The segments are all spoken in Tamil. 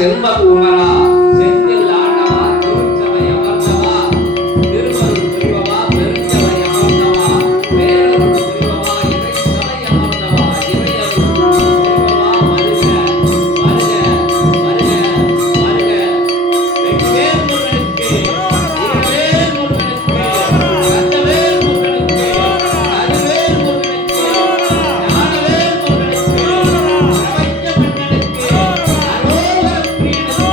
செல்வ குமரா செந்தில் ஆண்டவா திருச்சபை அமர்ந்தவா திருவருள் புரிவவா பெருஞ்சபை அமர்ந்தவா பேரருள் புரிவவா இறை சபை அமர்ந்தவா இறையருள் புரிவவா வருக வருக வருக வருக வெற்றிவேல் முருகனுக்கு இரவேல் முருகனுக்கு கந்தவேல் முருகனுக்கு அருவேல் முருகனுக்கு ஞானவேல் முருகனுக்கு பிரபஞ்ச மன்னனுக்கு அரோகர பிரியனுக்கு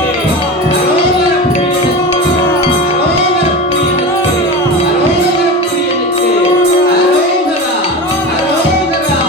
அரோகர பிரியனுக்கு அரோகர பிரியனுக்கு அரோகரா அரோகரா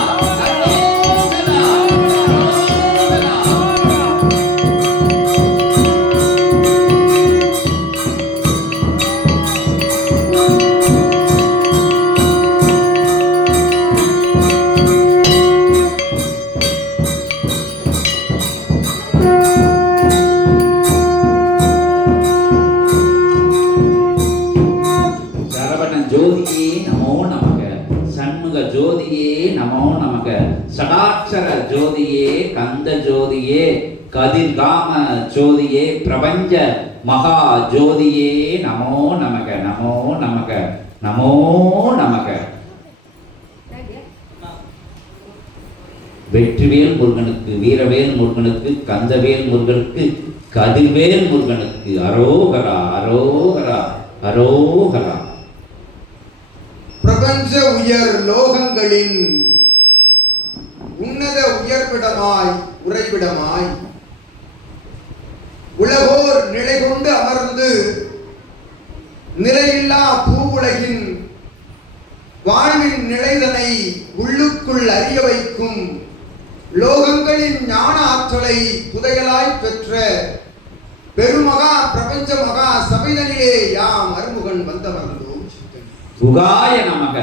சரவண ஜோதியே நமோ நமக சண்முக ஜோதியே நமோ நமக சடாட்சர ஜோதியே கந்த ஜோதியே கதிர்காம ஜோதியே பிரபஞ்ச மகா ஜோதியே நமோ நமக நமோ நமக நமோ நமக. வெற்றிவேல் முருகனுக்கு வீரவேல் முருகனுக்கு கந்தவேல் முருகனுக்கு கதிர்வேல் முருகனுக்கு அரோகரா அரோகரா அரோகரா. பிரபஞ்ச உயர் லோகங்களின் உன்னத உயர்விடமாய் உறைவிடமாய் உலகோர் நிலை கொண்டு அமர்ந்து நிலையில்லா பூவுலகின் வாழ்வின் நிலைதனை உள்ளுக்குள் அறிய வைக்கும் லோகங்களின் ஞான ஆற்றலை புதையலாய் பெற்ற பெருமகா பிரபஞ்ச மகா சபைதனிலே யாம் அருமுகன் வந்தமர்ந்தோம். சுகாய நமக.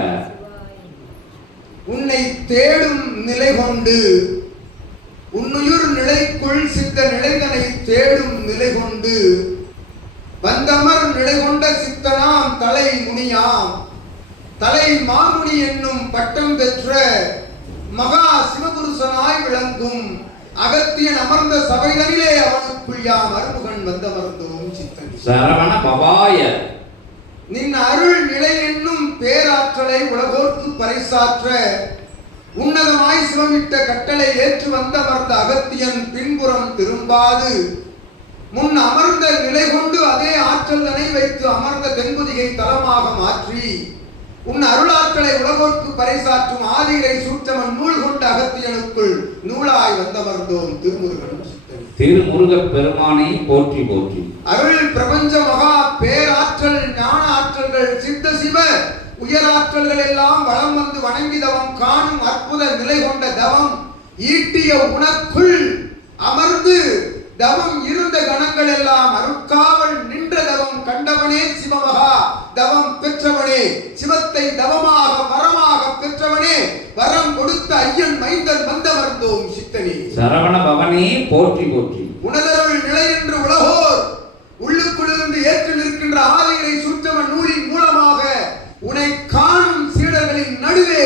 உன்னை தேடும் நிலை கொண்டு உன்னுயிர் நிலைக்குள் சித்த நிலைதனை தேடும் நிலை கொண்டு வந்தமர் நிலை கொண்ட சித்தனாம் தலை முனியாம் தலை மாமுனி என்னும் பட்டம் பெற்ற மகா சிவபுருஷனாய் விளங்கும் அகத்தியன் அமர்ந்த சபைதனிலே அவனுக்குள் யாம் அருமுகன் வந்தமர்ந்தோம் சித்தன். சரவண பவாய. நின் அருள் நிலை என்னும் பேராற்றலை உலகோர்க்கு பறைசாற்ற உன்னதமாய் சிவமிட்ட கட்டளை ஏற்று வந்தமர்ந்த அகத்தியன் பின்புறம் திரும்பாது முன் அமர்ந்த நிலை கொண்டு அதே ஆற்றல் தனை வைத்து அமர்ந்த தென்புதிகை தலமாக மாற்றி உன் அருளாற்றலை உலகோர்க்கு பறைசாற்றும் ஆதிரை சூற்றவன் நூல் கொண்ட அகத்தியனுக்குள் நூலாய் வந்தமர்ந்தோம் திருமுருகன். திருமுருக பெருமானை போற்றி போற்றி. அருள் பிரபஞ்ச மகா பேராற்றல் ஞான ஆற்றல்கள் சித்த சிவ உயராற்றல்கள் எல்லாம் வளம் வந்து வணங்கி தவம் காணும் அற்புத நிலை கொண்ட தவம் ஈட்டிய உனக்குள் அமர்ந்து தவம் இருந்த கணங்கள் எல்லாம் அருட்காவல் நின்ற தவம் கண்டவனே சிவமகா தவம் பெற்றவனே சிவத்தை தவமாக வரமாக பெற்றவனே வரம் கொடுத்த ஐயன் மைந்தன் வந்தமர்ந்தோம் சித்தனே. சரவண பவனே போற்றி போற்றி. உனதருள் நிலை என்று உலகோர் உள்ளுக்குள்ளிருந்து ஏற்று நிற்கின்ற ஆதிரை சூற்றவன் நூலின் மூலமாக உன்னை காணும் சீடர்களின் நடுவே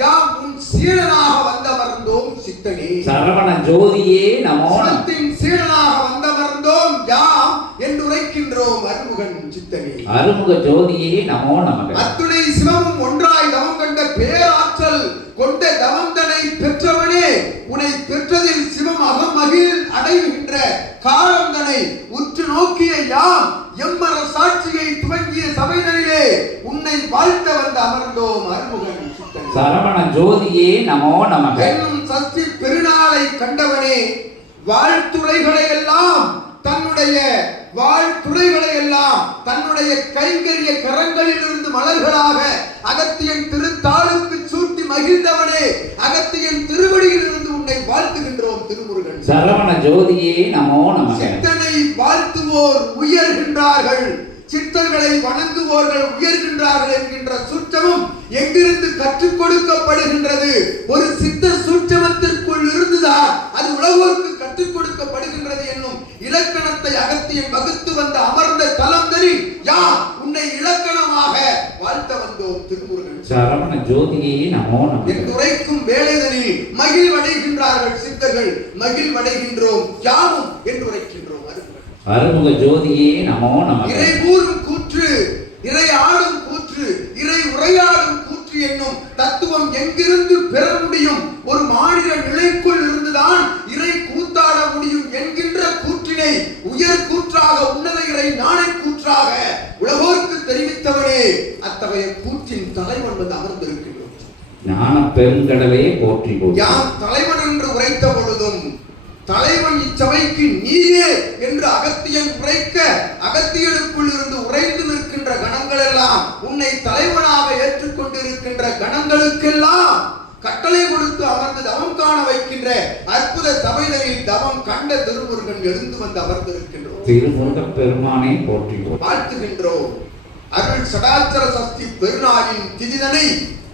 யாம் உன் சீடனாக வந்தமர்ந்தோம் சித்தனே. சரவண ஜோதியே நமோ சிவத்தின் சீடனாக வந்தமர்ந்தோம் யாம் என்று உரைக்கின்றோம் அருமுகன் சித்தனே. அருமுக ஜோதியே நமோ நமக. அத்துணை சிவமும் ஒன்றாய் தவம் கண்ட பேராற்றல் கொண்ட தவந்தனை பெற்றவனே உன்னை பெற்றதில் சிவம் அகமகிழ் அடைகின்ற காலந்தனை உற்று நோக்கிய யாம் எம்மர சாட்சியை துவங்கிய சபைகளிலே உன்னை வாழ்த்த வந்த அமர்ந்தோம் அருமுகன் சித்தனே. சரவண ஜோதியே நமோ நமக. என்னும் சக்தி பெருநாளை கண்டவனே வாழ்த்துறைகளை எல்லாம் தன்னுடைய கைங்கரிய கரங்களில் இருந்து மலர்களாக அகத்தியன் திருத்தாளுக்கு சூட்டி மகிழ்ந்தவனே அகத்தியன் திருவடியில் இருந்து உன்னை வாழ்த்துகின்றோம் திருமுருகன். சரவண ஜோதியே நமோ நமக. சித்தனை வாழ்த்துவோர் உயர்கின்றார்கள் சித்தர்களை வணங்குவோர்கள் உயர்கின்றார்கள் என்கின்ற சூட்சமும் எங்கிருந்து கற்றுக் கொடுக்கப்படுகின்றது? ஒரு சித்த சூட்சமத்திற்குள் இருந்துதான் அது உலகோருக்கு கற்றுக் கொடுக்கப்படுகின்றது என்னும் இலக்கணத்தை அகத்தியன் வகுத்து வந்த அமர்ந்த தலந்தரி யார் உன்னை இலக்கணமாக வாழ்த்த வந்தோம் திருமுருகன். சரவண ஜோதியே நமோ நமக. என்று உரைக்கும் வேளைகளில் மகிழ்வடைகின்றார்கள் சித்தர்கள், மகிழ்வடைகின்றோம் யாவும் என்று உரைக்கின்றோம். அருமுக ஜோதியே நமோ நமக. இறை கூறும் கூற்று, இறை ஆடும் கூற்று, இறை உரையாடும் கூற்று என்னும் தத்துவம் எங்கிருந்து பெற முடியும்? ஒரு மாநில நிலைக்குள் இருந்துதான் இறை கூத்தாட முடியும் என்கின்ற கூற்றினை உயர் கூற்றாக, உன்னத இறை ஞான கூற்றாக உலகோருக்கு தெரிவித்தவனே அத்தகைய கூற்றின் தலைவன் வந்து அமர்ந்திருக்கின்றோம். ஞான பெருங்கடலே போற்றி போற்றி. யாம் தலைவன் என்று உரைத்த பொழுதும் தலைவன் இச்சபைக்கு நீயே என்று அகத்தியன் உரைக்க, அகத்தியனுக்குள் இருந்து உறைந்து நிற்கின்ற கணங்கள் எல்லாம் உன்னை தலைவனாக ஏற்றுக்கொண்டிருக்கின்ற கணங்களுக்கெல்லாம் கட்டளை கொடுத்து அமர்ந்து தவம் காண வைக்கின்ற அற்புத சபைதனில் தவம் கண்ட திருமுருகன் எழுந்து வந்து அமர்ந்திருக்கின்றோம். திருமுருக பெருமானை போற்றி போற்றி வாழ்த்துகின்றோம். அருள் சடாச்சர சக்தி பெருநாளின் திதிதனை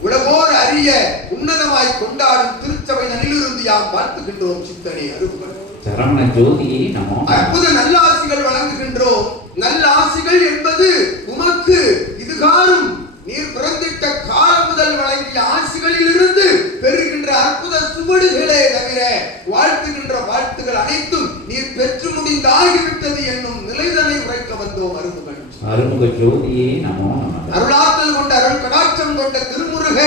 உலகோர் அறிய உன்னதமாய் கொண்டாடும் திருச்சபைதனிலிருந்து யாம் வாழ்த்துகின்றோம். சித்தனை அருள்கள் சரவண ஜோதியே நமோ. அற்புத நல்லாசிகள் வழங்குகின்றோம். நல்லாசிகள் என்பது உமக்கு இதுகாரும் நீர் பிறந்திட்ட காலம் முதல் வழங்கிய ஆசிகளில் இருந்து பெறுகின்ற அற்புத சுவடுகளே தவிர வாழ்த்துகின்ற வாழ்த்துகள் அனைத்தும் நீர் பெற்று முடிந்து ஆகிவிட்டது என்னும் நிலைதனை உரைக்க வந்தோம். அருமுகன் அருமுக ஜோதியே நமோ நமக. அருளாற்றல் கொண்ட அருள் கடாட்சம் கொண்ட திருமுருக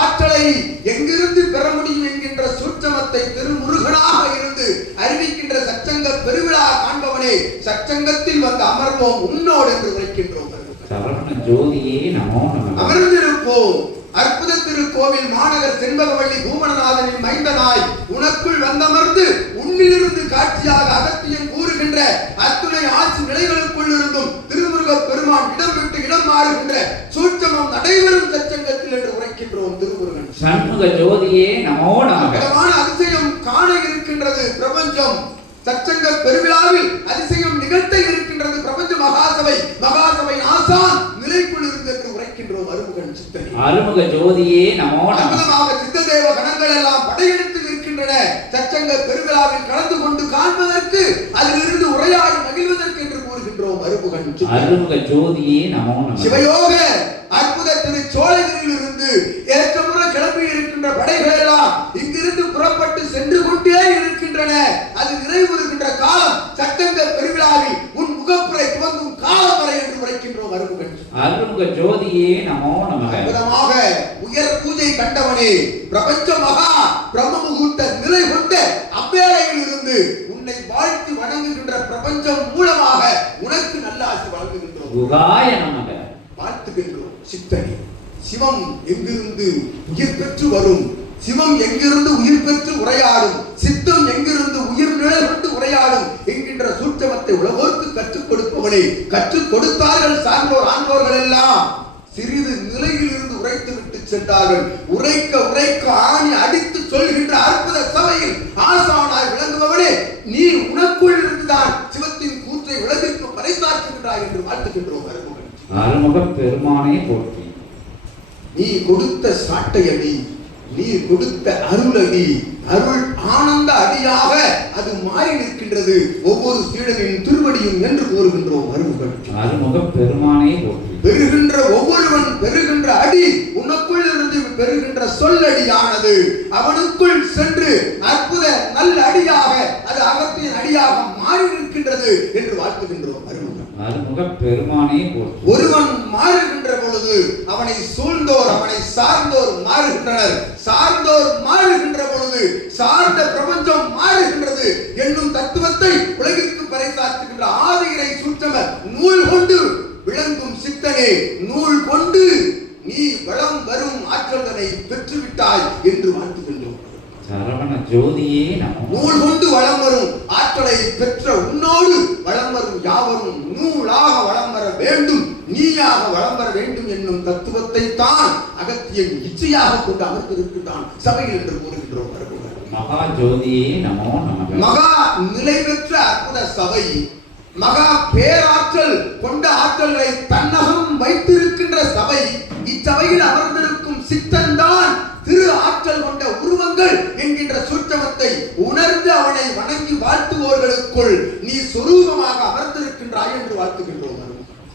ஆற்றலை எங்கிருந்து பெற முடியும் என்கின்ற சூட்சமத்தை திருமுருகனாக இருந்து அறிவிக்கின்ற சச்சங்க பெருவிழா காண்பவனே, சச்சங்கத்தில் வந்து அமர்வோம் உன்னோடு என்று உரைக்கின்றோம். சரவண ஜோதியே நமோ நமக. அமர்ந்திருப்போம். அற்புத திருக்கோவில் மாநகர் செண்பகவள்ளி பூமணநாதனின் மைந்தனாய் உனக்குள் வந்தமர்ந்து உன்னிலிருந்து காட்சியாக அகத்தியன் கூறுகின்ற அத்துணை ஆட்சி நிலைகளுக்குள் இருந்தும் திருமுருக பெருமான் இடம் விட்டு இடம் மாறுகின்ற சூட்சமம் நடைபெறும் சச்சங்கத்தில் என்று உரைக்கின்றோம். திருமுருகன் சண்முக ஜோதியே நமோ நமக. அதிசயம் காண இருக்கின்றது பிரபஞ்சம். சச்சங்க பெருவிழாவில் அதிசயம் நிகழ்த்த இருக்கின்றது பிரபஞ்ச மகாசபை. மகாசபை ஆசான் நிலைக்குள் இருந்து என்று உரைக்கின்றோம். அருமுகன் சித்தனை அருமுக ஜோதியே நமோ நமக. சித்ததேவ கணங்கள் எல்லாம் படையெடுத்து நிற்கின்றன. சச்சங்க பெருவிழாவில் கலந்து கொண்டு காண்பதற்கு, அதிலிருந்து உரையாடி மகிழ்வதற்கு என்று கூறுகின்றோம். அருமுகன் அருமுக ஜோதியே நமோ நமக. சிவயோக அற்புத திருச்சோலைகளில் இருந்து ஏற்றமுறை கிளம்பி இருக்கின்ற படைகள் எல்லாம் இங்கிருந்து புறப்பட்டு சென்று கொண்டே இருக்கின்றன. அது நிறைவுறுகின்ற காலம் சட்டங்க பெருவிழாவில் உன் முகப்புரை துவங்கும் காலம் வரை என்று உரைக்கின்றோம். அருமுகன் அருமுக ஜோதியே நமோ நமக. அற்புதமாக உயர் பூஜை கண்டவனே, பிரபஞ்ச மகா பிரம்ம முகூர்த்த நிலை கொண்ட அவ்வேளையில் இருந்து உன்னை வாழ்த்து வணங்குகின்ற பிரபஞ்சம் மூலமாக உனக்கு நல்ல ஆசி வழங்குகின்றோம். குகாய நமக. வாழ்த்துகின்றோம். சித்தனே, சிவம் எங்கிருந்து உயிர் பெற்று வரும்? சிவம் எங்கிருந்து உயிர் பெற்று உரையாடும்? சித்தம் எங்கிருந்து உயிர் நிலை கொண்டு உரையாடும் என்கின்ற சூட்சமத்தை உலகோருக்கு கற்றுக் கொடுப்பவனே, கற்றுக் கொடுத்தார்கள் சான்றோர் ஆண்டோர்கள் எல்லாம். சிறிது நிலையில் இருந்து உரைத்து விட்டு சென்றார்கள். உரைக்க உரைக்க ஆணி அடித்து சொல்கின்ற அற்புத சபையில் ஆசானாய் விளங்குபவனே, நீ உனக்குள் இருந்துதான் சிவத்தின் கூற்றை உலகிற்கு பறைசாற்றுகின்றாய் என்று வாழ்த்துகின்றோம். அருமுக பெருமானை போற்றி. நீ கொடுத்த சாட்டையடி, நீ கொடுத்த அருளடி, அருள் ஆனந்த அடியாக அது மாறி நிற்கின்றது ஒவ்வொரு சீடனின் திருவடியும் என்று கூறுகின்றோம். அருமுக பெருமானை போற்றி. பெறுகின்ற ஒவ்வொருவன் பெறுகின்ற அடி உனக்குள் இருந்து பெறுகின்ற சொல்லடியானது அவனுக்குள் சென்று அற்புத நல்ல அடியாக அது அகத்தின் அடியாக மாறி நிற்கின்றது என்று வாழ்த்துகின்றோம். அருமுக பெருமானை போற்றி. ஒருவன் மாறுகின்ற பொழுது அவனை சூழ்ந்தோர் அவனை சார்ந்தோர் மாறுகின்றனர். சார்ந்தோர் மாறுகின்ற பொழுது சார்ந்த பிரபஞ்சம் மாறுகின்றது என்னும் தத்துவத்தை உலகிற்கு பறைசாற்றுகின்ற ஆதிரை சூட்சம நூல் கொண்டு விளங்கும் சித்தனே, நூல் கொண்டு நீ வளம் வரும் ஆற்றல்களை பெற்றுவிட்டாய் என்று வாழ்த்துகின்றோம். சரவண ஜோதியே நமோ. நூல் கொண்டு வளம் வரும் ஆற்றலை பெற்ற உன்னோடு வளம் வரும் யாவரும் நூலாக வளம் வர வேண்டும், நீயாக வளம் வர வேண்டும் என்னும் தத்துவத்தை தான் அகத்தியன் இச்சையாக கொண்டு அமர்ந்திருக்கின்றான் சபையில் என்று கூறுகின்றோம். மகா ஜோதியே நமோ நமக. மகா நிலை பெற்ற அற்புத சபை, மகா பேராற்றல் கொண்ட ஆற்றல்களை தன்னகம் வைத்திருக்கின்ற சபை. இச்சபையில் அமர்ந்திருக்கும் சித்தன் தான் திரு ஆற்றல் கொண்ட உருவங்கள் என்கின்ற சூட்சமத்தை உணர்ந்து அவனை வணங்கி வாழ்த்துவோர்களுக்குள் நீ சொரூபமாக அமர்ந்திருக்கின்றாய் என்று வாழ்த்துகின்றோம்.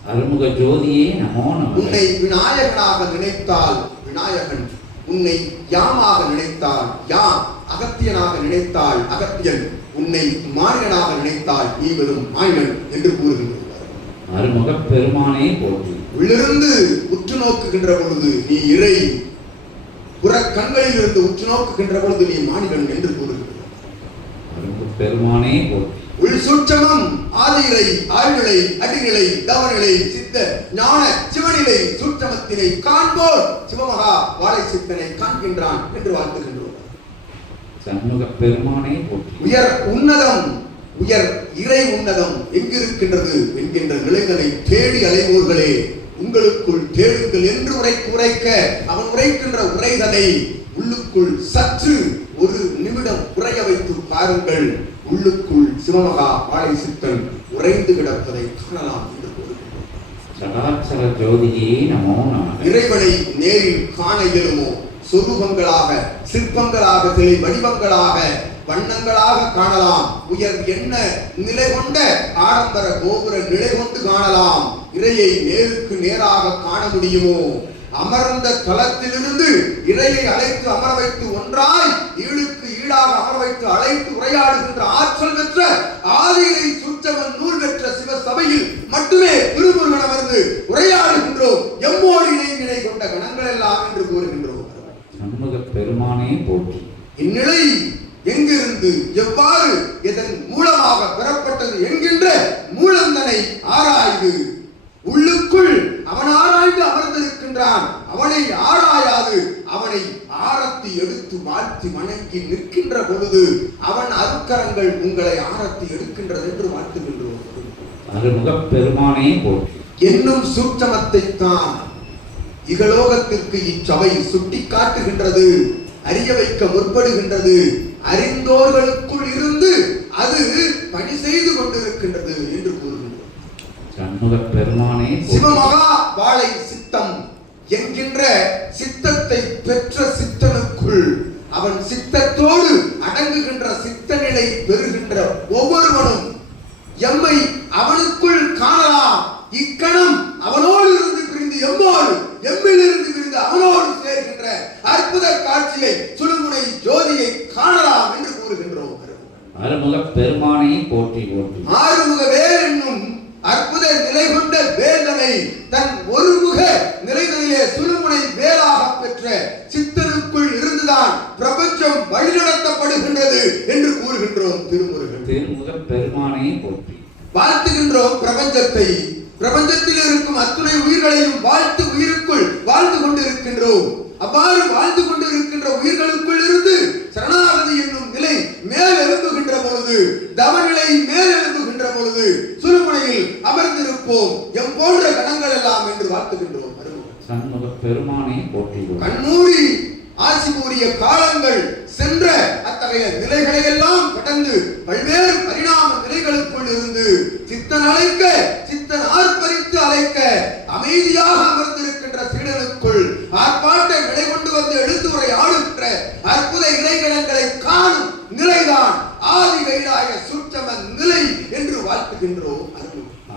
அருமுக ஜோதியே நமோ நமக. உன்னை விநாயகனாக நினைத்தால் விநாயகன், உன்னை யாமாக நினைத்தால் யாம், அகத்தியனாக நினைத்தால் அகத்தியன், உன்னை மானிடனாக நினைத்தால் நீ வெறும் மானிடன் என்று கூறுகின்றார். அருமுக பெருமானே போற்றி. உள்ளிருந்து உற்று நோக்குகின்ற பொழுது நீ இறை, புற கண்களில் இருந்து உற்று நோக்குகின்ற பொழுது நீ மானிடன் என்று கூறுகின்றார். அருமுக பெருமானே போற்றி. உள் சூட்சமம் ஆதிநிலை, ஆழ்நிலை, அடிநிலை, தவநிலை, சித்த ஞான சிவநிலை சூட்சமத்தினை காண்போர் சிவமகா வாழை சித்தனை காண்கின்றான் என்று வாழ்த்துகின்றோம். சண்முக பெருமானே போற்றி. உயர் உன்னதம், உயர் இறை உன்னதம் எங்கிருக்கின்றது என்கின்ற நிலைகளை தேடி அலைவோர்களே, உங்களுக்குள் தேடுங்கள் என்று உரைக்க அவன் உரைக்கின்ற உரைதனை உள்ளுக்குள் சற்று ஒரு நிமிடம் உரைய வைத்து பாருங்கள். உள்ளுக்குள் சிவமகா வாழை சித்தன் உறைந்து கிடப்பதை காணலாம் என்று கூறுகின்றோம். சடாட்சர ஜோதியே நமோ நமக. இறைவனை நேரில் காண இயலுமோ? சொரூபங்களாக, சிற்பங்களாக, சிலை வடிவங்களாக, வண்ணங்களாக காணலாம். உயர் என்ன நிலை கொண்ட ஆடம்பர கோபுர நிலை கொண்டு காணலாம். இறையை நேருக்கு நேராக காண முடியுமோ? அமர்ந்த தளத்திலிருந்து இறையை அழைத்து அமர வைத்து ஒன்றாய் ஈடுக்கு ஈடாக அமர வைத்து அழைத்து உரையாடுகின்ற ஆற்றல் பெற்ற ஆதியிலை சூட்சமன் நூல் பெற்ற சிவ சபையில் மட்டுமே திருமுருகன் அமர்ந்து உரையாடுகின்றோம். எம்மோடு இணை கொண்ட கணங்கள் எல்லாம் என்று கூறுகின்றோம். சண்முக பெருமானே போற்றி. இந்நிலை எங்கிருந்து, எவ்வாறு, எதன் மூலமாக பெறப்பட்டது என்கின்ற மூலந்தனை ஆராய்ந்து உள்ளுக்குள் அவன் ஆராய்ந்து அமர்ந்திருக்கின்றான். அவனை ஆராயாது அவனை ஆரத்தி எடுத்து வாழ்த்தி வணங்கி நிற்கின்ற பொழுது அவன் அருக்கரங்கள் உங்களை ஆரத்தி எடுக்கின்றது என்று வாழ்த்துகின்றோம். அருமுக பெருமானே போற்றி. என்னும் சூட்சமத்தை தான் இகலோகத்திற்கு இச்சபை சுட்டி காட்டுகின்றது, அறிய வைக்க முற்படுகின்றது. அறிந்தோர்களுக்குள் இருந்து அது பணி செய்து கொண்டிருக்கின்றது என்று கூறுகின்றோம். சண்முக பெருமானே சிவமகா வாழை சித்தம் என்கின்ற சித்தத்தை பெற்ற சித்தனுக்குள் அவன் சித்தத்தோடு அடங்குகின்ற சித்த நிலை பெறுகின்ற ஒவ்வொருவனும் எம்மை அவனுக்குள் காணலாம். இக்கணம் அவனோடு இருந்து பிரிந்து எம்மோடு, எம்மிலிருந்து பிரிந்து அவனோடு சேர்கின்ற அற்புத காட்சியை, சுழுமுனை ஜோதியை காணலாம் என்று கூறுகின்றோம். அருமுக பெருமானே போற்றி போற்றி. ஆறுமுக வேல் என்னும் அற்புத நிலை கொண்ட வேதனை தன் ஒருமுக நிலைகளிலே சுழுமுனை வேலாக பெற்ற சித்தனுக்குள் இருந்துதான் பிரபஞ்சம் வழிநடத்தப்படுகின்றது என்று கூறுகின்றோம். திருமுருகன் திருமுக பெருமானே போற்றி. வாழ்த்துகின்றோம் பிரபஞ்சத்தை. பிரபஞ்சத்தில் இருக்கும் அத்துணை உயிர்களையும் வாழ்த்து உயிருக்குள் வாழ்ந்து கொண்டிருக்கின்றோம். அவ்வாறு வாழ்ந்து கொண்டிருக்கின்ற உயிர்களுக்குள் இருந்து சரணாகதி என்னும் நிலை மேல் எழும்புகின்ற பொழுது, தவநிலை மேல் எழும்புகின்ற பொழுது சுழுமுனையில் அமர்ந்திருப்போம் எம் போன்ற கணங்கள் எல்லாம் என்று வாழ்த்துகின்றோம். சண்முக பெருமானே போற்றி. கண்மூடி ஆசி கூறிய காலங்கள் சென்ற அத்தகைய நிலைகளை எல்லாம் கடந்து பல்வேறு பரிணாம நிலைகளுக்குள் இருந்து சித்தன் அழைக்க, சித்தன் ஆர்ப்பரித்து அழைக்க அமைதியாக அமர்ந்திருக்கின்ற சீடனுக்குள் ஆர்ப்பாட்ட நிலை கொண்டு வந்து எழுத்துரை ஆளுகின்ற அற்புத இறைகணங்களை காணும் நிலைதான் ஆதி கைலாய சூட்சம நிலை என்று வாழ்த்துகின்றோம்.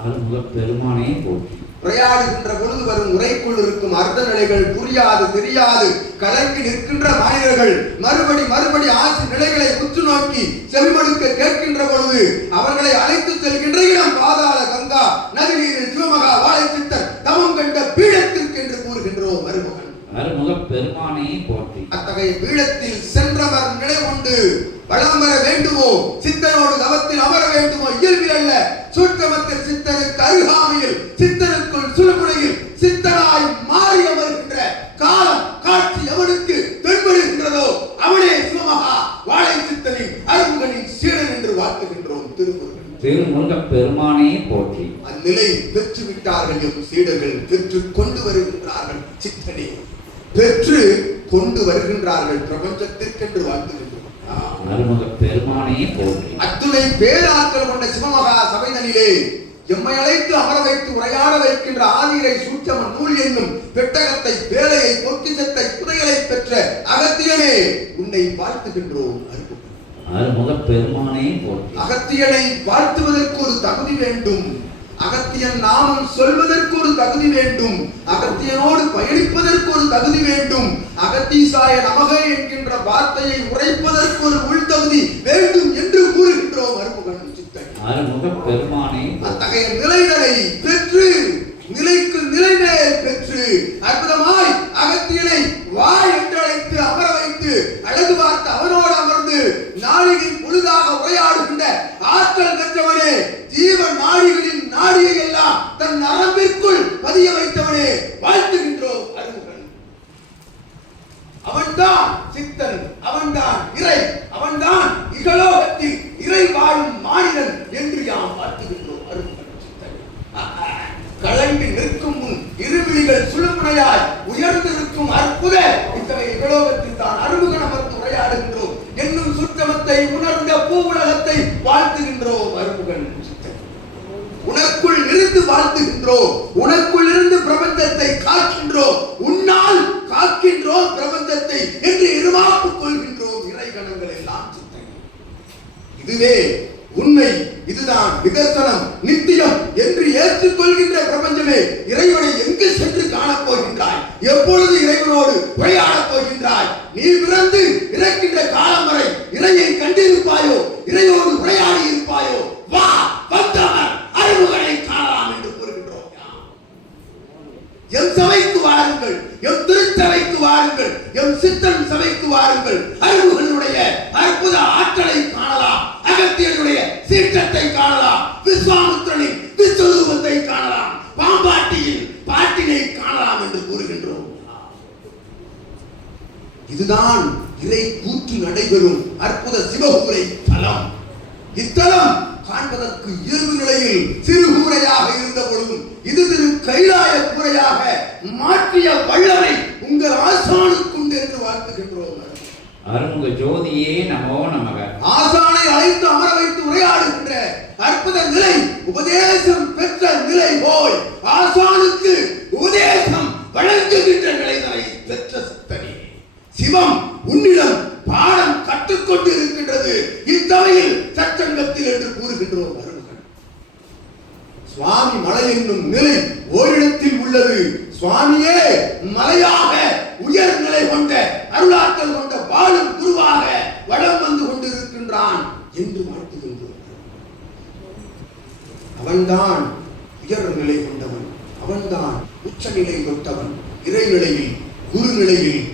அருமுக பெருமானே போற்றி. உரையாடுகின்ற பொழுது வரும் உரைக்குள் இருக்கும் அர்த்த நிலைகள் புரியாது, தெரியாது கலங்கி நிற்கின்ற மனிதர்கள் மறுபடி ஆசி நிலைகளை உற்று நோக்கி செவிமடுக்க கேட்கின்ற பொழுது அவர்களை அழைத்து செல்கின்ற இடம் பாதாள கங்கா நதிநீரில் சிவமகா வாழை சித்தர் தவம் கண்ட பீடத்திற்கு என்று கூறுகின்றோம். மருமகன் அருமுக பெருமானே போற்றி. அத்தகைய பீடத்தில் சென்றவர் நிலை கொண்டு வளம் வர வேண்டுமோ, சித்தனோடு தவத்தில் அமர வேண்டுமோ, இயல்பில் அல்ல. சூட்சமத்தில் சித்தனுக்கு அருகாமையில், சித்தனுக்குள் சுழுமுனையில் சித்தனாய் மாறி அமர்கின்ற காலம் காட்சி எவனுக்கு தென்படுகின்றதோ அவனே சிவமகா வாழை சித்தனின் அருமுகனின் சீடன் என்று வாழ்த்துகின்றோம். திருமுருகன் திருமுருக பெருமானே போற்றி. அந்நிலை பெற்று விட்டார்கள் எம் சீடர்கள், பெற்று கொண்டு வருகின்றார்கள். சித்தனை பெற்று கொண்டு வருகின்றார்கள் பிரபஞ்சத்திற்கென்று வாழ்த்துகின்றோம். அருமுக பெருமானே போற்றி. அத்துணை பேராற்றல் கொண்ட சிவமகா சபைதனிலே எம்மை அழைத்து அமர வைத்து உரையாட வைக்கின்ற ஆதிரை சூட்சம நூல் என்னும் பெட்டகத்தை, வேலையை, பொக்கிஷத்தை, புதையலை பெற்ற அகத்தியனே உன்னை வாழ்த்துகின்றோம். அருமுக பெருமானே போற்றி. அகத்தியனை வாழ்த்துவதற்கு ஒரு தகுதி வேண்டும். அகத்திய அகத்தியன் நாமம் சொல்வதற்கு ஒரு தகுதி வேண்டும், அகத்தியனோடு பயணிப்பதற்கு ஒரு தகுதி வேண்டும், அகத்தீசாய நமக என்கின்ற வார்த்தையை உரைப்பதற்கு ஒரு உள்தகுதி வேண்டும் என்று கூறுகின்றோம் அருமுகன் சித்தன். அருமுக பெருமானே அத்தகைய நிலைகளை பெற்று நிலைக்கு நிலைமேல் பெற்று அற்புதமாய் அகத்தியனை வா என்று அழைத்து அமர வைத்து அழகு பார்த்து அவனோடு அமர்ந்து நாடிகை பொழுதாக உரையாடுகின்ற ஆற்றல் பெற்றவனே, ஜீவ நாடிகளின் நாடியை எல்லாம் தன் நரம்பிற்குள் பதிய வைத்தவனே வாழ்த்துகின்றோம் அருமுகன். அவன்தான் சித்தன், அவன்தான் இறை, அவன்தான் இகலோகத்தில் இறை வாழும் மாநிலன் என்று யாம் வாழ்த்துகின்றோம் அருமுகன் சித்தன். கலங்கி நிற்கும் முன் இருவிழிகள் சுழுமுனையாய் உயர்ந்திருக்கும் அற்புத இத்தகைய இகலோகத்தில் தான் அருமுகன் அமர்ந்து உரையாடுகின்றோம் என்னும் சுற்றமத்தை உணர்ந்த பூ உலகத்தை வாழ்த்துகின்றோம் அருமுகன் சித்தன். உனக்குள் இருந்து வாழ்த்துகின்றோம், உனக்குள் இருந்து பிரபஞ்சத்தை காக்கின்றோம், உன்னால் காக்கின்றோம் பிரபஞ்சத்தை என்று இருமாப்பு கொள்கின்றோம் இறைகணங்கள் எல்லாம் சித்தன். இதுவே உண்மை, இதுதான் நிதர்சனம், நித்தியம் என்று ஏற்றுக்கொள்கின்ற பிரபஞ்சமே இறைவனை எங்கு சென்று காணப் போகின்றாய்? எப்பொழுது இறைவனோடு உரையாடப் போகின்றாய்? நீ பிறந்து இறக்கின்ற காலம் வரை இறையை கண்டிருப்பாயோ, இறையோடு உரையாடி இருப்பாயோ? வா, வந்தவர் அருமுகனை காணலாம் என்று கூறுகின்றோம். எம் சபைக்கு வாருங்கள், எம் திருச்சபைக்கு வாருங்கள், எம் சித்தன் சபைக்கு வாருங்கள். அருமுகனுடைய அற்புத ஆற்றலை காணலாம், அகத்தியனுடைய சீற்றத்தை காணலாம், விஸ்வாமித்திரனின் விஸ்வரூபத்தை காணலாம், பாம்பாட்டியின் பாட்டினை காணலாம் என்று கூறுகின்றோம். இதுதான் இறை கூற்று நடைபெறும் அற்புத சிவகூரை தலம். இத்தலம் காண்பதற்கு இயல்பு நிலையில் சிறு கூரையாக இருந்த பொழுதும் இது திரு கைலாய கூரையாக மாற்றிய வல்லமை உங்கள் ஆசானுக்குண்டு என்று வாழ்த்துகின்றோம். அருமுக ஜோதியே நமோ நமக. ஆசானை அழைத்து அமர வைத்து உரையாடுகின்ற அற்புத நிலை, உபதேசம் பெற்ற நிலை போய் ஆசானுக்கு உபதேசம் வழங்குகின்ற நிலைகளை பெற்ற சித்தனே, சிவம் உன்னிடம் பாடம் கற்றுக்கொண்டு இருக்கின்றது இத்தவையில் சச்சங்கத்தில் என்று கூறுகின்றோம் அருமுகன். சுவாமி மலை என்னும் நிலை ஓரிடத்தில் உள்ளது. சுவாமியே மலையாக உயர்நிலை கொண்ட அருளாற்றல் கொண்ட வாழும் குருவாக வளம் வந்து கொண்டிருக்கின்றான் என்று வாழ்த்துகின்றோம். அவன்தான் உயர்நிலை கொண்டவன், அவன்தான் உச்சநிலை கொண்டவன். இறைநிலையில் குரு நிலையில்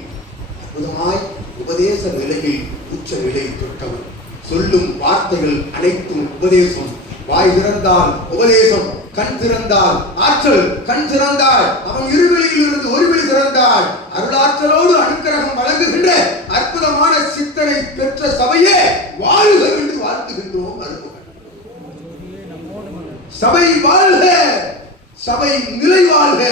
அற்புதமாய் உபதேச நிலையில் உச்ச நிலை தொட்டவன். சொல்லும் வார்த்தைகள் அனைத்தும் உபதேசம். வாய் திறந்தால் உபதேசம், கண் திறந்தால் ஆற்றல், கண் திறந்தால் அவன் இருவெளியில் இருந்து ஒருவெளி திறந்தால் அருளாற்றலோடு அனுக்கிரகம் வழங்குகின்ற அற்புதமான சித்தனை பெற்ற சபையே வாழ்க என்று வாழ்த்துகின்றோம் அருமுகன். சபை வாழ்க, சபை நிலை வாழ்க,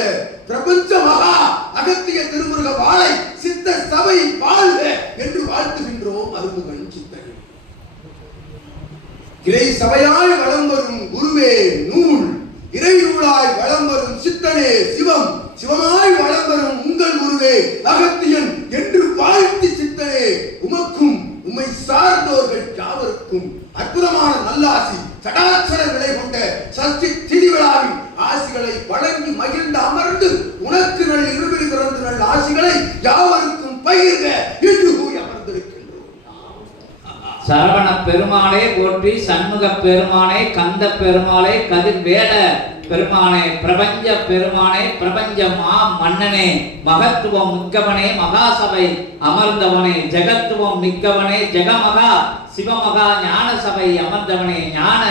பிரபஞ்ச மகா அகத்திய திருமுருக வாழை சித்த சபை வாழ்க என்று வாழ்த்துகின்றோம் அருமுகன் சித்தனை. இறை சபையாய் வளம் வரும் குருவே நூல், இறை நூலாய் வளம் வரும் சித்தனே சிவம், சிவமாய் வளம் வரும் உங்கள் குருவே அகத்தியன் என்று வாழ்த்தி சித்தனே உமக்கும் உம்மை சார்ந்தோர்கள் யாவருக்கும் அற்புதமான நல்லாசி சடாச்சர விலை கொண்ட சஷ்டி திதி விழாவின் ஆசிகளை வழங்கி மகிழ்ந்து அமர்ந்து உனக்கு நல் இருவிழி திறந்து நல் ஆசிகளை யாவருக்கும் பகிர்க என்று கூறி அமர்ந்திருக்கின்றோம். சரவண பெருமாளே போற்றி, சண்முக பெருமானே, கந்த பெருமாளே, கதிர்வேல பெருமானே, பிரபஞ்ச பெருமானே, பிரபஞ்ச மா மன்னனே, மகத்துவம் மிக்கவனே, மகாசபை அமர்ந்தவனே, ஜெகத்துவம் மிக்கவனே, ஜெகமகா சிவமகா ஞான சபை அமர்ந்தவனே, ஞான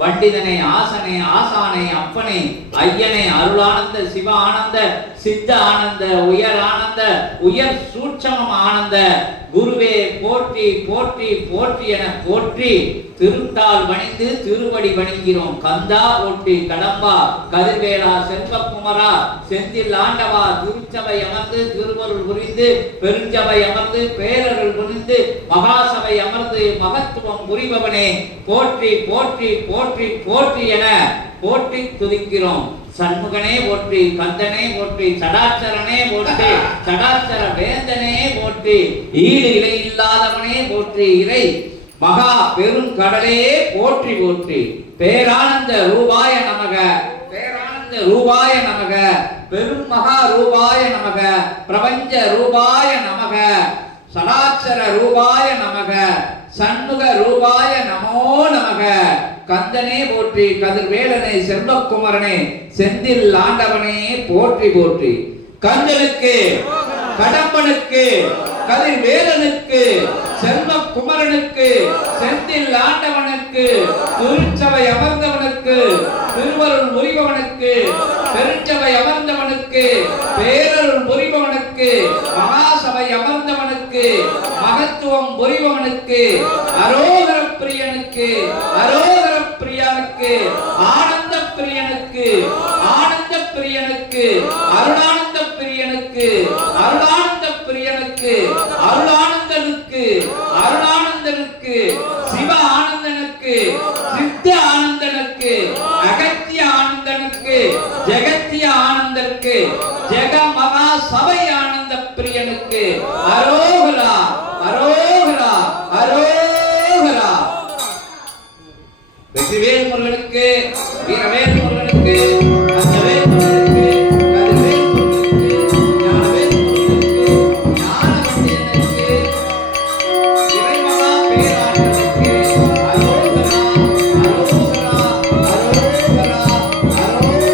பண்டிதனே, ஆசனே, ஆசானே, அப்பனே, ஐயனே, அருளானந்த சிவ ஆனந்த சித்த ஆனந்த உயர் ஆனந்த உயர் சூட்சமம் ஆனந்த குருவே போற்றி போற்றி போற்றி என போற்றி திருத்தால் வணிந்து திருவடி வணிகிறோம். கந்தா போற்றி, கடம்பா, கதிர்வேலா, செல்வக்குமரா, செந்தில் ஆண்டவா, திருச்சபை அமர்ந்து திருவருள் புரிந்து பெருஞ்சபை அமர்ந்து பேரருள் புரிந்து மகாசபை அமர்ந்து மகத்துவம் புரிபவனே போற்றி போற்றி போற்றி போற்றி என போற்றி துதிக்கிறோம். சண்முகனே போற்றி, கந்தனே போற்றி, சடாச்சரனே போற்றி, சடாச்சர வேந்தனே போற்றி, ஈடு இலை இல்லாதவனே போற்றி, இறை மகா பெரும் கடலே போற்றி போற்றி, பேரானந்த ரூபாய நமக, பேரானந்த ரூபாய நமக, பெரும் மகா ரூபாய நமக, பிரபஞ்ச ரூபாய நமக, சடாட்சர ரூபாய நமக, சண்முக ரூபாய நமோ நமக. கந்தனே போற்றி, கதிர்வேலனை, செல்வக்குமரனே, செந்தில் ஆண்டவனே போற்றி போற்றி. கந்தனுக்கு, கடம்பனுக்கு, கதிர்வேலனுக்கு, செல்வக்குமரனுக்கு, செந்தில் ஆண்டவனுக்கு, திருச்சபை அமர்ந்தவனுக்கு, திருவருள் உரிபவனுக்கு, பெருஞ்சபை அமர்ந்தவனுக்கு, பேரருள் புரிபவனுக்கு, மகாசபை அமர்ந்தவனுக்கு, மகத்துவம் புரிபவனுக்கு, அரோகர பிரியனுக்கு, அரோகர பிரியனுக்கு, ஆனந்த பிரியனுக்கு, ஆனந்த பிரியனுக்கு, அருளானந்த பிரியனுக்கு, அருளானந்த பிரியனுக்கு, அருளானந்தனுக்கு, அருளானந்தனுக்கு, சிவ ஆனந்தனுக்கு, சித்த ஆனந்தனுக்கு, அகத்திய ஆனந்தனுக்கு, ஜெகத்திய ஆனந்தனுக்கு, ஜெக மகா சபை ஆனந்த பிரியனுக்கு அரோகரா, அரோகரா, அரோகரா. வெற்றிவேல் முருகனுக்கு, வீரவேல் முருகனுக்கு, கந்தவேல் முருகனுக்கு, கதிர்வேல் முருகனுக்கு, ஞானவேல் முருகனுக்கு, ஞானவண்டியனுக்கு, இறைமகா பேராற்றலுக்கு அரோகரா, அரோகரா, அரோகரா, அரோகரா.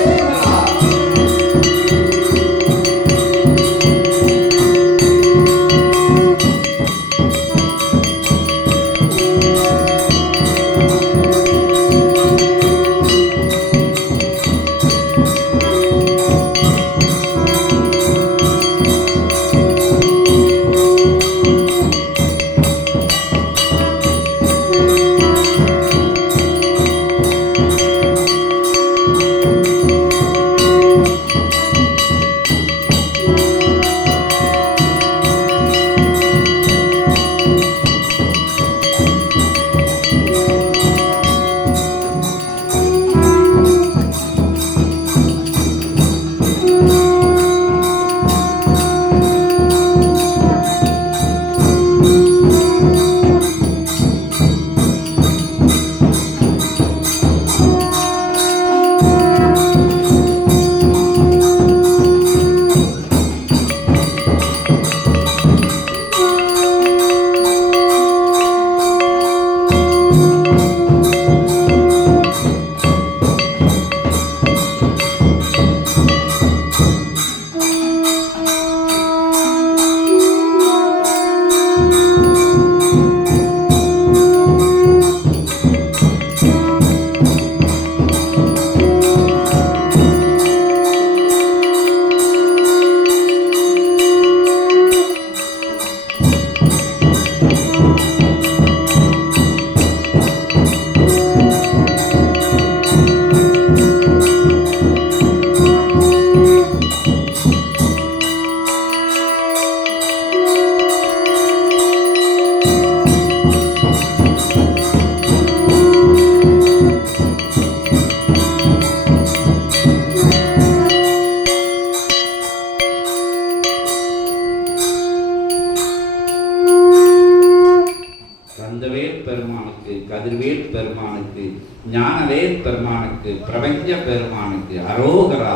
கதிர்வேல் பெருமானுக்கு, ஞானவேல் பெருமானுக்கு, பிரபஞ்ச பெருமானுக்கு அரோகரா.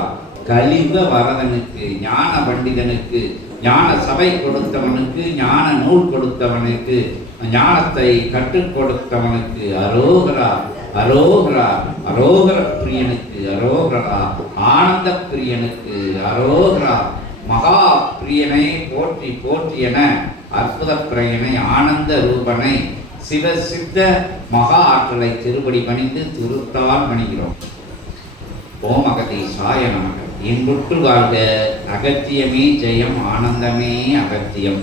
கலித வரதனுக்கு, ஞான பண்டிதனுக்கு, ஞான சபை கொடுத்தவனுக்கு, ஞான நூல் கொடுத்தவனுக்கு, ஞானத்தை கற்றுக் கொடுத்தவனுக்கு அரோகரா, அரோகரா. அரோகர பிரியனுக்கு அரோகரா, ஆனந்த பிரியனுக்கு அரோகரா. மகா பிரியனை போற்றி போற்றி என அற்புத பிரியனை, ஆனந்த ரூபனை, சிவ சித்த மகா ஆற்றலை திருப்படி பணிந்து திருத்தால் பணிகிறோம். ஓம் அகதீசாய நமக. இன்புற்று வாழ்க. அகத்தியமே ஜெயம், ஆனந்தமே அகத்தியம்.